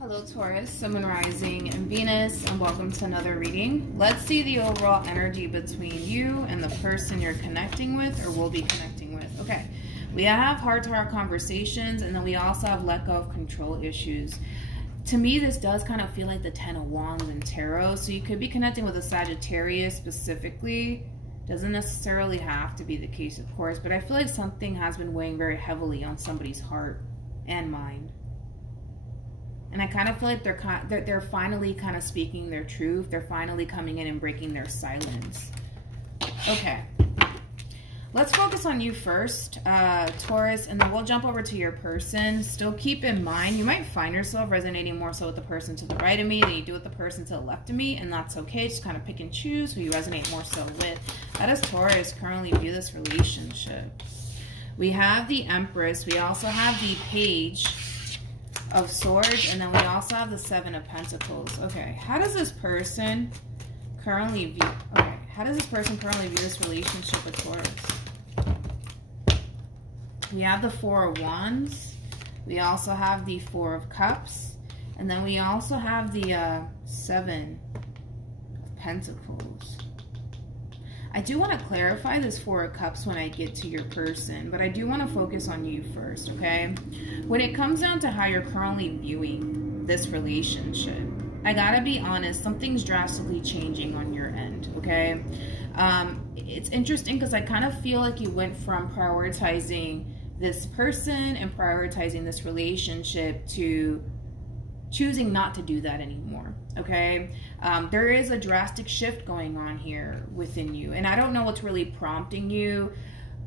Hello Taurus, Sun, Moon, Rising, and Venus, and welcome to another reading. Let's see the overall energy between you and the person you're connecting with or will be connecting with. Okay, we have heart-to-heart conversations, and then we also have let go of control issues. To me, this does kind of feel like the Ten of Wands in Tarot, so you could be connecting with a Sagittarius specifically. Doesn't necessarily have to be the case, of course, but I feel like something has been weighing very heavily on somebody's heart and mind. And I kind of feel like they're finally kind of speaking their truth. They're finally coming in and breaking their silence. Okay. Let's focus on you first, Taurus, and then we'll jump over to your person. Still keep in mind, you might find yourself resonating more so with the person to the right of me than you do with the person to the left of me, and that's okay. Just kind of pick and choose who you resonate more so with. How does Taurus currently view this relationship? We have the Empress. We also have the Page of Swords, and then we also have the Seven of Pentacles. Okay, how does this person currently view this relationship with Taurus? We have the Four of Wands, we also have the Four of Cups, and then we also have the Seven of Pentacles. I do want to clarify this Four of Cups when I get to your person, but I do want to focus on you first, okay? When it comes down to how you're currently viewing this relationship, I gotta be honest, something's drastically changing on your end, okay? It's interesting because I kind of feel like you went from prioritizing this person and prioritizing this relationship to choosing not to do that anymore, okay? There is a drastic shift going on here within you, and I don't know what's really prompting you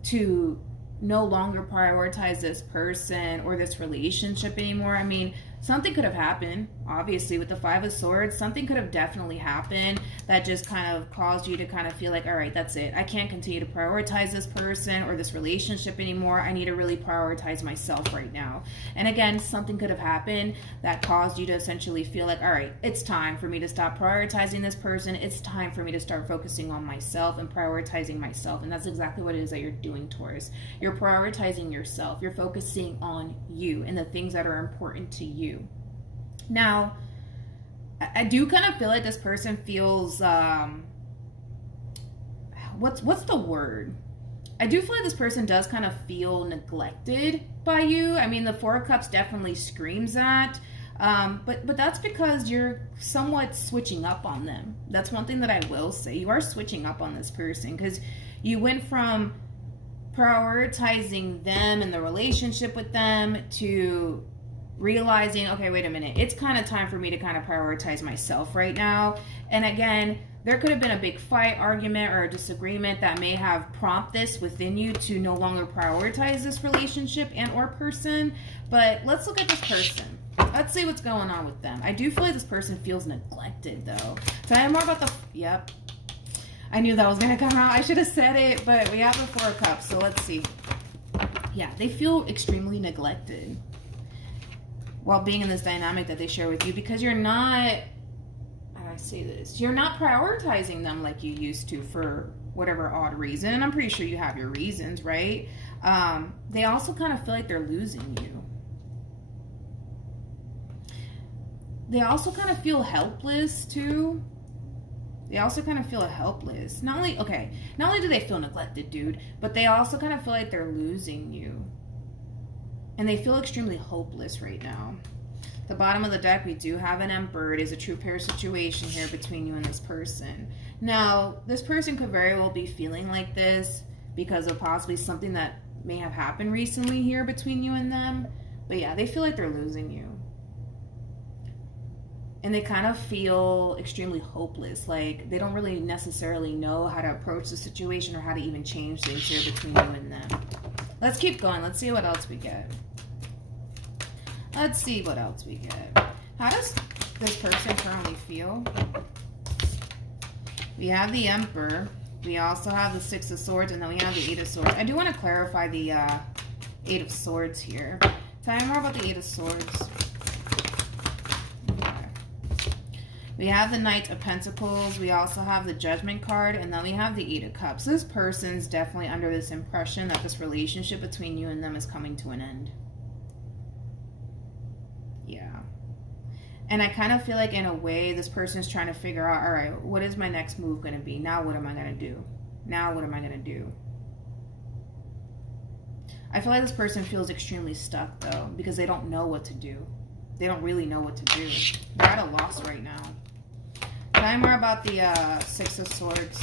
to no longer prioritize this person or this relationship anymore. I mean, something could have happened, obviously, with the Five of Swords. Something could have definitely happened that just kind of caused you to kind of feel like, all right, that's it. I can't continue to prioritize this person or this relationship anymore. I need to really prioritize myself right now. And again, something could have happened that caused you to essentially feel like, all right, it's time for me to stop prioritizing this person. It's time for me to start focusing on myself and prioritizing myself. And that's exactly what it is that you're doing, Taurus. You're prioritizing yourself. You're focusing on you and the things that are important to you. Now, I do kind of feel like this person feels, what's the word? I do feel like this person does kind of feel neglected by you. I mean, the Four of Cups definitely screams that, but that's because you're somewhat switching up on them. That's one thing that I will say. You are switching up on this person because you went from prioritizing them and the relationship with them to realizing, okay, wait a minute, it's kind of time for me to kind of prioritize myself right now. And again, there could have been a big fight, argument, or a disagreement that may have prompted this within you to no longer prioritize this relationship and or person. But let's look at this person. Let's see what's going on with them. I do feel like this person feels neglected though. Tell me more about the, yep. I knew that was going to come out. I should have said it, but we have the Four of Cups, so let's see. Yeah, they feel extremely neglected while being in this dynamic that they share with you because you're not, how do I say this? You're not prioritizing them like you used to for whatever odd reason. And I'm pretty sure you have your reasons, right? They also kind of feel like they're losing you. They also kind of feel helpless too. They also kind of feel helpless. Not only do they feel neglected, dude, but they also kind of feel like they're losing you. And they feel extremely hopeless right now. The bottom of the deck, we do have an Emperor. It is a true pair situation here between you and this person. Now, this person could very well be feeling like this because of possibly something that may have happened recently here between you and them. But yeah, they feel like they're losing you. And they kind of feel extremely hopeless. Like they don't really necessarily know how to approach the situation or how to even change things here between you and them. Let's keep going. Let's see what else we get. Let's see what else we get. How does this person currently feel? We have the Emperor. We also have the Six of Swords, and then we have the Eight of Swords. I do want to clarify the Eight of Swords here. Tell me more about the Eight of Swords. Okay. We have the Knight of Pentacles. We also have the Judgment card, and then we have the Eight of Cups. This person's definitely under this impression that this relationship between you and them is coming to an end. Yeah. And I kind of feel like in a way, this person is trying to figure out, all right, what is my next move going to be? Now what am I going to do? Now what am I going to do? I feel like this person feels extremely stuck, though, because they don't know what to do. They don't really know what to do. They're at a loss right now. Tell me more about the Six of Swords.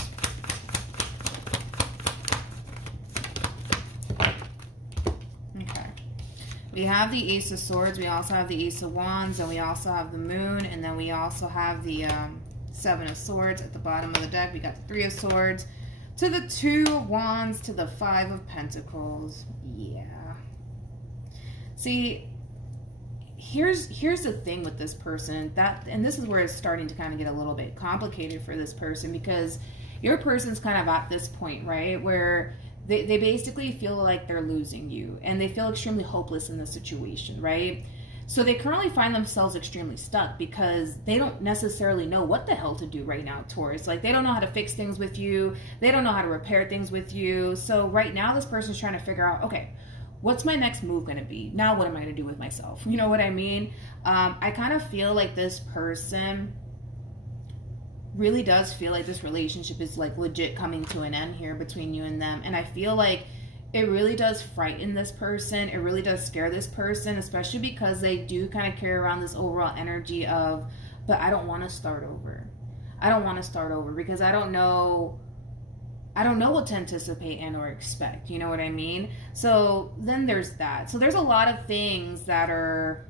Okay. We have the Ace of Swords. We also have the Ace of Wands. And we also have the Moon. And then we also have the Seven of Swords at the bottom of the deck. We got the Three of Swords to the Two of Wands to the Five of Pentacles. Yeah. See, here's the thing with this person, and this is where it's starting to kind of get a little bit complicated for this person, because your person's kind of at this point, right, where they basically feel like they're losing you, and they feel extremely hopeless in the situation, right? So they currently find themselves extremely stuck because they don't necessarily know what the hell to do right now, Taurus. Like, they don't know how to fix things with you. They don't know how to repair things with you. So right now, this person's trying to figure out, okay, what's my next move going to be? Now what am I going to do with myself? You know what I mean? I kind of feel like this person really does feel like this relationship is like legit coming to an end here between you and them. And I feel like it really does frighten this person. It really does scare this person, especially because they do kind of carry around this overall energy of, but I don't want to start over. I don't want to start over because I don't know what to anticipate and or expect. You know what I mean? So then there's that. So there's a lot of things that are,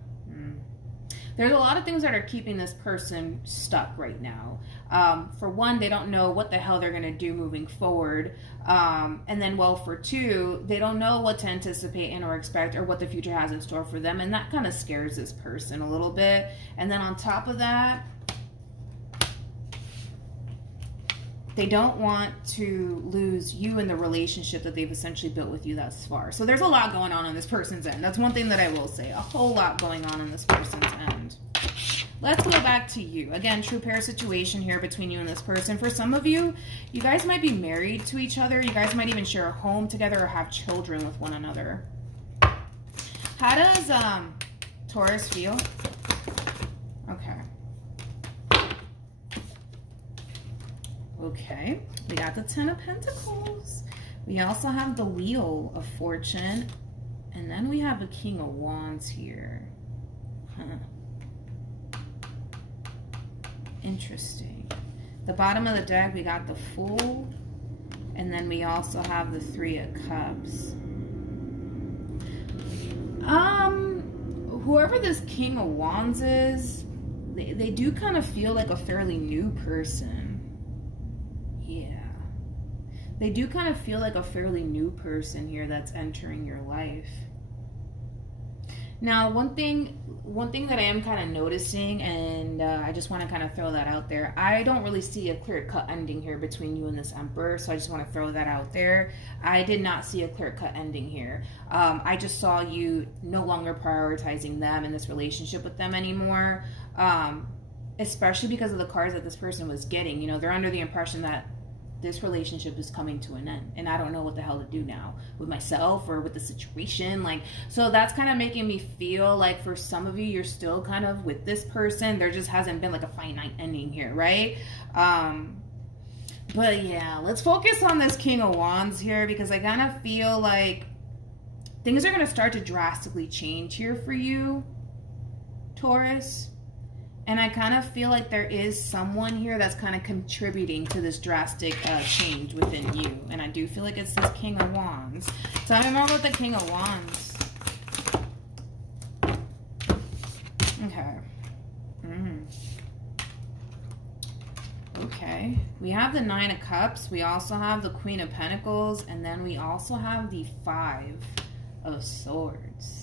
keeping this person stuck right now. For one, they don't know what the hell they're going to do moving forward. And then, well, for two, they don't know what to anticipate and or expect or what the future has in store for them. And that kind of scares this person a little bit. And then on top of that, they don't want to lose you in the relationship that they've essentially built with you thus far. So there's a lot going on this person's end. That's one thing that I will say. A whole lot going on this person's end. Let's go back to you. Again, true pair situation here between you and this person. For some of you, you guys might be married to each other. You guys might even share a home together or have children with one another. How does Taurus feel? Okay. Okay, we got the Ten of Pentacles. We also have the Wheel of Fortune. And then we have the King of Wands here. Interesting. The bottom of the deck, we got the Fool. And then we also have the Three of Cups. Whoever this King of Wands is, they do kind of feel like a fairly new person. Yeah. They do kind of feel like a fairly new person here that's entering your life. Now, one thing that I am kind of noticing, and I just want to kind of throw that out there, I don't really see a clear-cut ending here between you and this Emperor, so I just want to throw that out there. I did not see a clear-cut ending here. I just saw you no longer prioritizing them and this relationship with them anymore, especially because of the cards that this person was getting. You know, they're under the impression that this relationship is coming to an end, and I don't know what the hell to do now with myself or with the situation. Like, so that's kind of making me feel like for some of you, you're still kind of with this person. There just hasn't been like a finite ending here, right? But yeah, let's focus on this King of Wands here, because I kind of feel like things are going to start to drastically change here for you, Taurus. And I kind of feel like there is someone here that's kind of contributing to this drastic change within you. And I do feel like it's this King of Wands. Tell me more about the King of Wands. Okay. Okay. We have the Nine of Cups. We also have the Queen of Pentacles. And then we also have the Five of Swords.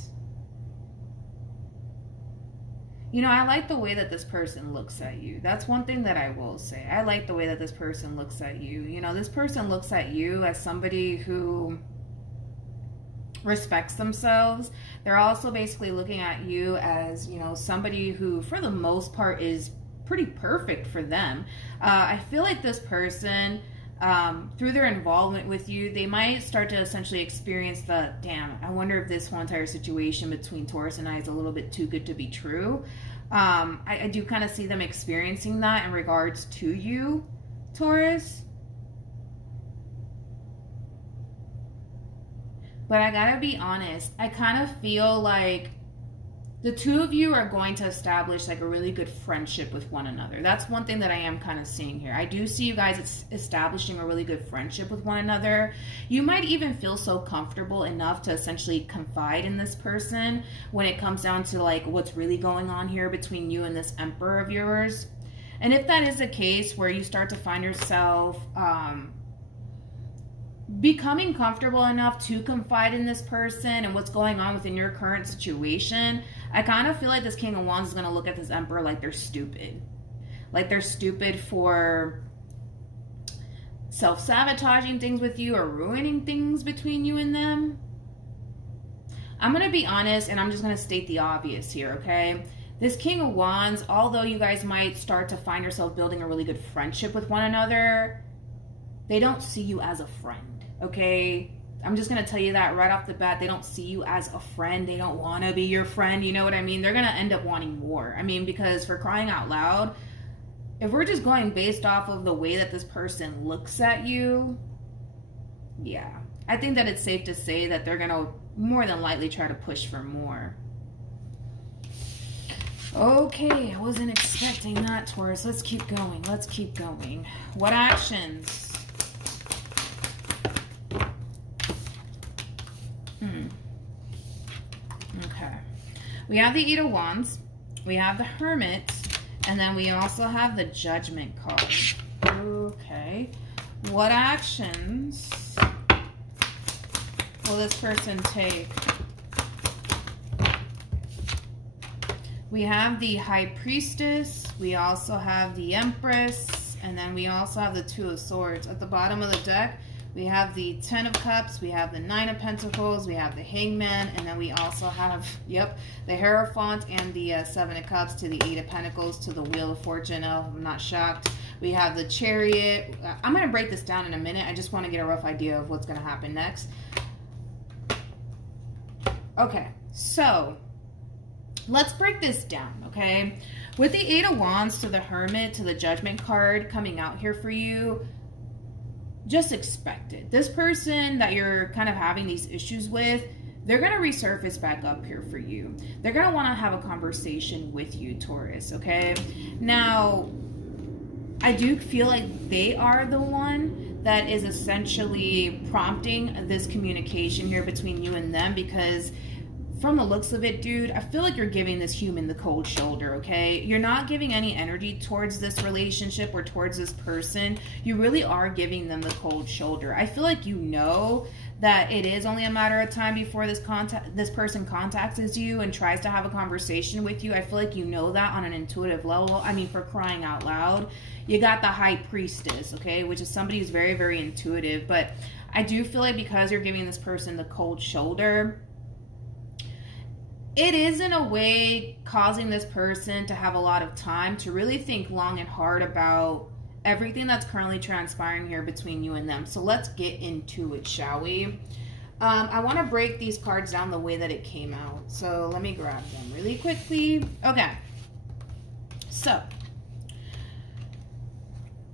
You know, I like the way that this person looks at you. That's one thing that I will say. I like the way that this person looks at you. You know, this person looks at you as somebody who respects themselves. They're also basically looking at you as, you know, somebody who, for the most part, is pretty perfect for them. I feel like this person, through their involvement with you, they might start to essentially experience the, damn, I wonder if this whole entire situation between Taurus and I is a little bit too good to be true. I do kind of see them experiencing that in regards to you, Taurus. But I gotta be honest, I kind of feel like the two of you are going to establish like a really good friendship with one another. That's one thing that I am kind of seeing here. I do see you guys establishing a really good friendship with one another. You might even feel so comfortable enough to essentially confide in this person when it comes down to like what's really going on here between you and this Emperor of yours. And if that is the case where you start to find yourself becoming comfortable enough to confide in this person and what's going on within your current situation, I kind of feel like this King of Wands is going to look at this Emperor like they're stupid. Like they're stupid for self-sabotaging things with you or ruining things between you and them. I'm going to be honest, and I'm just going to state the obvious here, okay? This King of Wands, although you guys might start to find yourself building a really good friendship with one another, they don't see you as a friend, okay? I'm just going to tell you that right off the bat. They don't see you as a friend. They don't want to be your friend. You know what I mean? They're going to end up wanting more. I mean, because for crying out loud, if we're just going based off of the way that this person looks at you, yeah, I think that it's safe to say that they're going to more than likely try to push for more. Okay, I wasn't expecting that, Taurus. Let's keep going. Let's keep going. What actions? Okay. We have the Eight of Wands. We have the Hermit. And then we also have the Judgment card. Okay. What actions will this person take? We have the High Priestess. We also have the Empress. And then we also have the Two of Swords. At the bottom of the deck, we have the Ten of Cups, we have the Nine of Pentacles, we have the Hangman, and then we also have, yep, the Hierophant and the Seven of Cups to the Eight of Pentacles to the Wheel of Fortune. Oh, I'm not shocked. We have the Chariot. I'm going to break this down in a minute. I just want to get a rough idea of what's going to happen next. Okay, so let's break this down, okay? With the Eight of Wands to the Hermit to the Judgment card coming out here for you, just expect it. This person that you're kind of having these issues with, they're going to resurface back up here for you. They're going to want to have a conversation with you, Taurus, okay? Now, I do feel like they are the one that is essentially prompting this communication here between you and them, because from the looks of it, dude, I feel like you're giving this human the cold shoulder, okay? You're not giving any energy towards this relationship or towards this person. You really are giving them the cold shoulder. I feel like you know that it is only a matter of time before this person contacts you and tries to have a conversation with you. I feel like you know that on an intuitive level. I mean, for crying out loud. You got the High Priestess, okay, which is somebody who's very, very intuitive. But I do feel like because you're giving this person the cold shoulder, it is in a way causing this person to have a lot of time to really think long and hard about everything that's currently transpiring here between you and them. So let's get into it, shall we? I want to break these cards down the way that it came out. So let me grab them really quickly. Okay. So,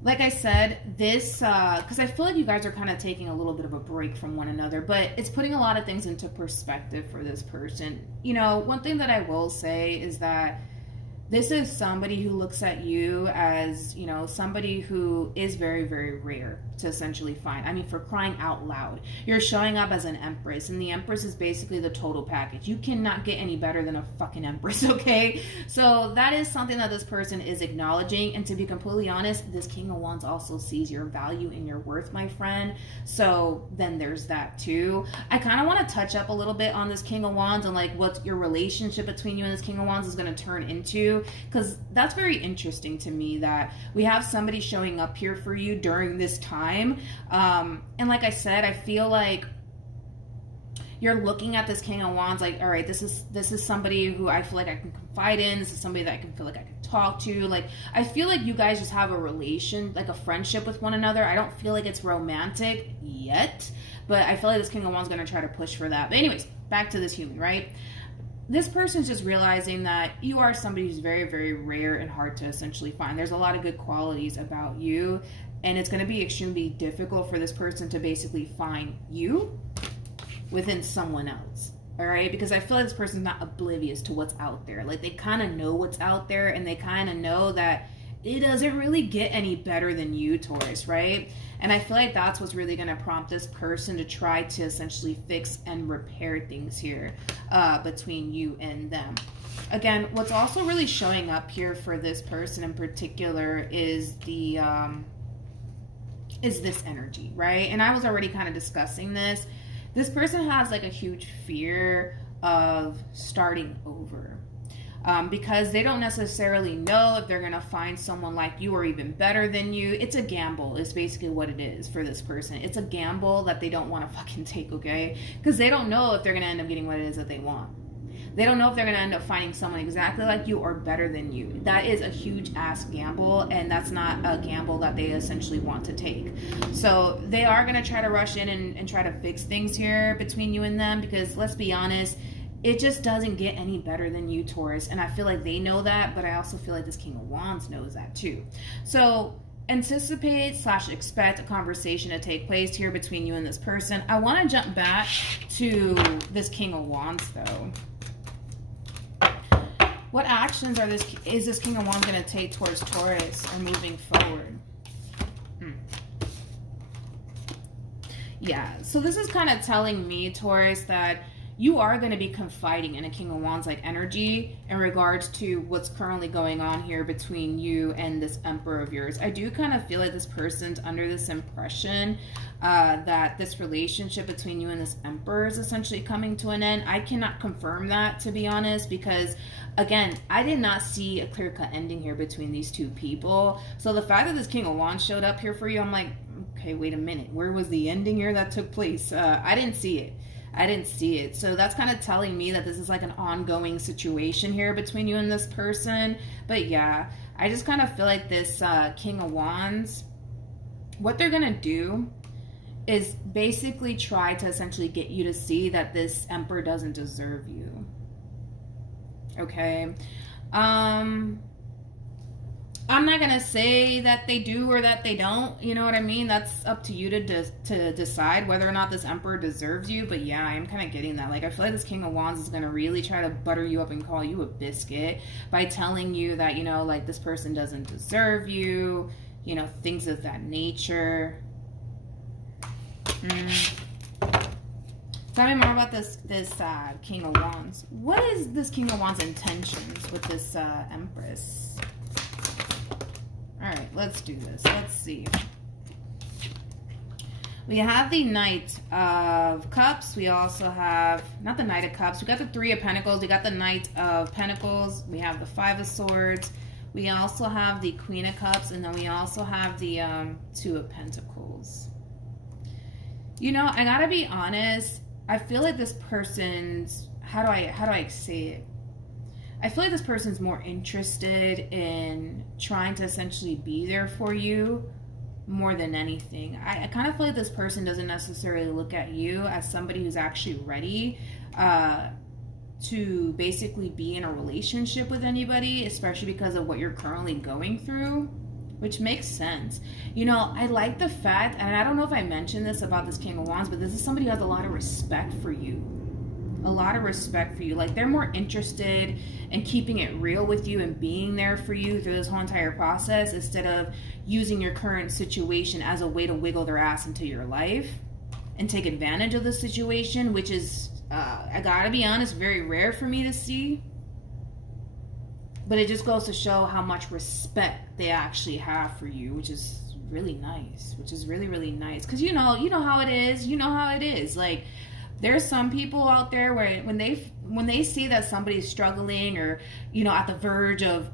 like I said, this, because I feel like you guys are kind of taking a little bit of a break from one another, but it's putting a lot of things into perspective for this person. You know, one thing that I will say is that this is somebody who looks at you as, you know, somebody who is very, very rare to essentially find. I mean, for crying out loud, you're showing up as an Empress, and the Empress is basically the total package. You cannot get any better than a fucking Empress, okay? So that is something that this person is acknowledging, and to be completely honest, this King of Wands also sees your value and your worth, my friend. So then there's that too. I kind of want to touch up a little bit on this King of Wands and like what your relationship between you and this King of Wands is going to turn into, because that's very interesting to me that we have somebody showing up here for you during this time. And like I said, I feel like you're looking at this King of Wands like, all right, this is somebody who I feel like I can confide in. This is somebody that I can feel like I can talk to. Like, I feel like you guys just have a relation, like a friendship with one another. I don't feel like it's romantic yet, but I feel like this King of Wands is going to try to push for that. But anyways, back to this human, right? this person's just realizing that you are somebody who's very, very rare and hard to essentially find. There's a lot of good qualities about you, and it's going to be extremely difficult for this person to basically find you within someone else. All right, because I feel like this person's not oblivious to what's out there. Like, they kind of know what's out there, and they kind of know that it doesn't really get any better than you, Taurus, right? And I feel like that's what's really going to prompt this person to try to essentially fix and repair things here between you and them. Again, what's also really showing up here for this person in particular is the is this energy, right? And I was already kind of discussing this. This person has like a huge fear of starting over. Because they don't necessarily know if they're going to find someone like you or even better than you. It's a gamble is basically what it is for this person. It's a gamble that they don't want to fucking take, okay? Because they don't know if they're going to end up getting what it is that they want. They don't know if they're going to end up finding someone exactly like you or better than you. That is a huge ass gamble, and that's not a gamble that they essentially want to take. So they are going to try to rush in and try to fix things here between you and them, because let's be honest, it just doesn't get any better than you, Taurus. And I feel like they know that, but I also feel like this King of Wands knows that too. So anticipate / expect a conversation to take place here between you and this person. I want to jump back to this King of Wands though. What actions is this King of Wands going to take towards Taurus or moving forward? Yeah, so this is kind of telling me, Taurus, that you are going to be confiding in a King of Wands like energy in regards to what's currently going on here between you and this Emperor of yours. I do kind of feel like this person's under this impression that this relationship between you and this Emperor is essentially coming to an end. I cannot confirm that, to be honest, because again, I did not see a clear-cut ending here between these two people. So the fact that this King of Wands showed up here for you, I'm like, okay, wait a minute. Where was the ending here that took place? I didn't see it. I didn't see it. So that's kind of telling me that this is like an ongoing situation here between you and this person. But yeah, I just kind of feel like this King of Wands, what they're going to do is basically try to essentially get you to see that this Emperor doesn't deserve you. Okay. I'm not going to say that they do or that they don't, you know what I mean? That's up to you to decide whether or not this Emperor deserves you. But yeah, I am kind of getting that. Like, I feel like this King of Wands is going to really try to butter you up and call you a biscuit by telling you that, you know, like, this person doesn't deserve you, you know, things of that nature. Tell me more about this King of Wands. What is this King of Wands' intentions with this Empress? All right, let's do this. Let's see. We have the Knight of Cups. We also have, not the Knight of Cups. We got the Three of Pentacles. We got the Knight of Pentacles. We have the Five of Swords. We also have the Queen of Cups. And then we also have the Two of Pentacles. You know, I gotta be honest. I feel like this person's, how do I say it? I feel like this person's more interested in trying to essentially be there for you more than anything. I kind of feel like this person doesn't necessarily look at you as somebody who's actually ready to basically be in a relationship with anybody, especially because of what you're currently going through, which makes sense. You know, I like the fact, and I don't know if I mentioned this about this King of Wands, but this is somebody who has a lot of respect for you. A lot of respect for you. Like, they're more interested in keeping it real with you and being there for you through this whole entire process instead of using your current situation as a way to wiggle their ass into your life and take advantage of the situation, which is, I gotta be honest, very rare for me to see. But it just goes to show how much respect they actually have for you, which is really nice, which is really, really nice. Because you know how it is. You know how it is. Like, there's some people out there where when they see that somebody's struggling or, you know, at the verge of,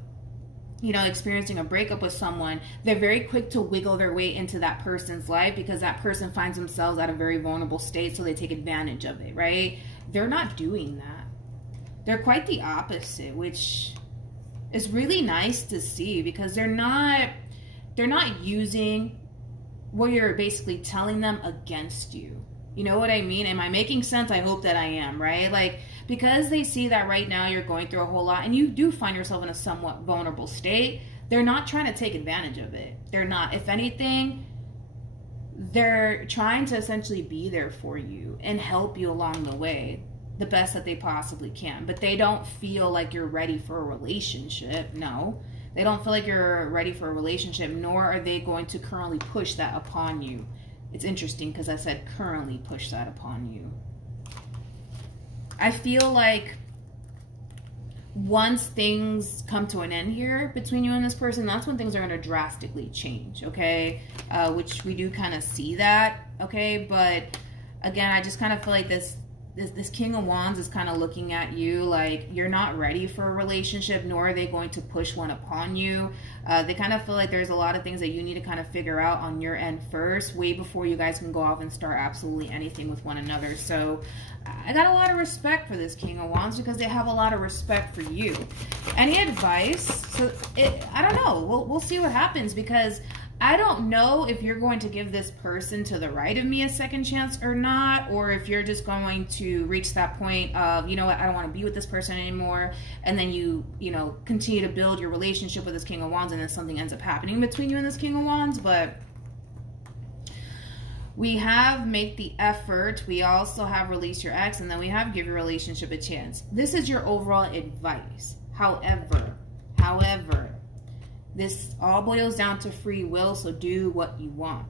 you know, experiencing a breakup with someone, they're very quick to wiggle their way into that person's life because that person finds themselves at a very vulnerable state, so they take advantage of it, right? They're not doing that. They're quite the opposite, which is really nice to see because they're not using what you're basically telling them against you. You know what I mean? Am I making sense? I hope that I am, right? Like, because they see that right now you're going through a whole lot and you do find yourself in a somewhat vulnerable state, they're not trying to take advantage of it. They're not. If anything, they're trying to essentially be there for you and help you along the way the best that they possibly can. But they don't feel like you're ready for a relationship. No, they don't feel like you're ready for a relationship, nor are they going to currently push that upon you. It's interesting because I said currently push that upon you. I feel like once things come to an end here between you and this person, that's when things are going to drastically change, okay? Which we do kind of see that, okay? But again, I just kind of feel like this King of Wands is kind of looking at you like you're not ready for a relationship, nor are they going to push one upon you. They kind of feel like there's a lot of things that you need to kind of figure out on your end first, way before you guys can go off and start absolutely anything with one another. So I got a lot of respect for this King of Wands because they have a lot of respect for you. Any advice? So I don't know. We'll see what happens, because I don't know if you're going to give this person to the right of me a second chance or not, or if you're just going to reach that point of, you know what, I don't want to be with this person anymore, and then you know, continue to build your relationship with this King of Wands, and then something ends up happening between you and this King of Wands. But we have make the effort, we also have release your ex, and then we have give your relationship a chance. This is your overall advice. However, this all boils down to free will, so do what you want.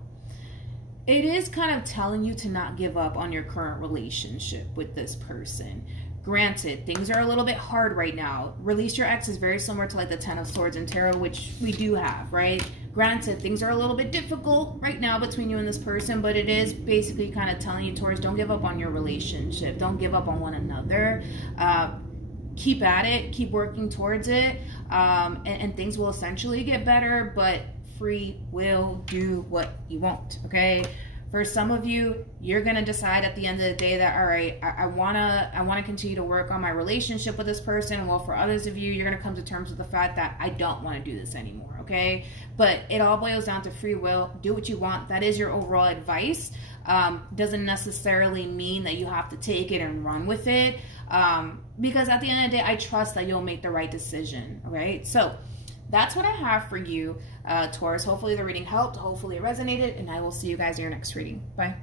It is kind of telling you to not give up on your current relationship with this person. Granted, things are a little bit hard right now. Release your ex is very similar to like the Ten of Swords in tarot, which we do have, right? Granted, things are a little bit difficult right now between you and this person, but it is basically kind of telling you, Taurus, don't give up on your relationship. Don't give up on one another. Keep at it, keep working towards it, and things will essentially get better, but free will, do what you want, okay? For some of you, you're gonna decide at the end of the day that, all right, I wanna continue to work on my relationship with this person. Well, for others of you, you're gonna come to terms with the fact that I don't wanna do this anymore, okay? But it all boils down to free will. Do what you want. That is your overall advice. Doesn't necessarily mean that you have to take it and run with it. Because at the end of the day, I trust that you'll make the right decision, right? So that's what I have for you, Taurus. Hopefully the reading helped. Hopefully it resonated, and I will see you guys in your next reading. Bye.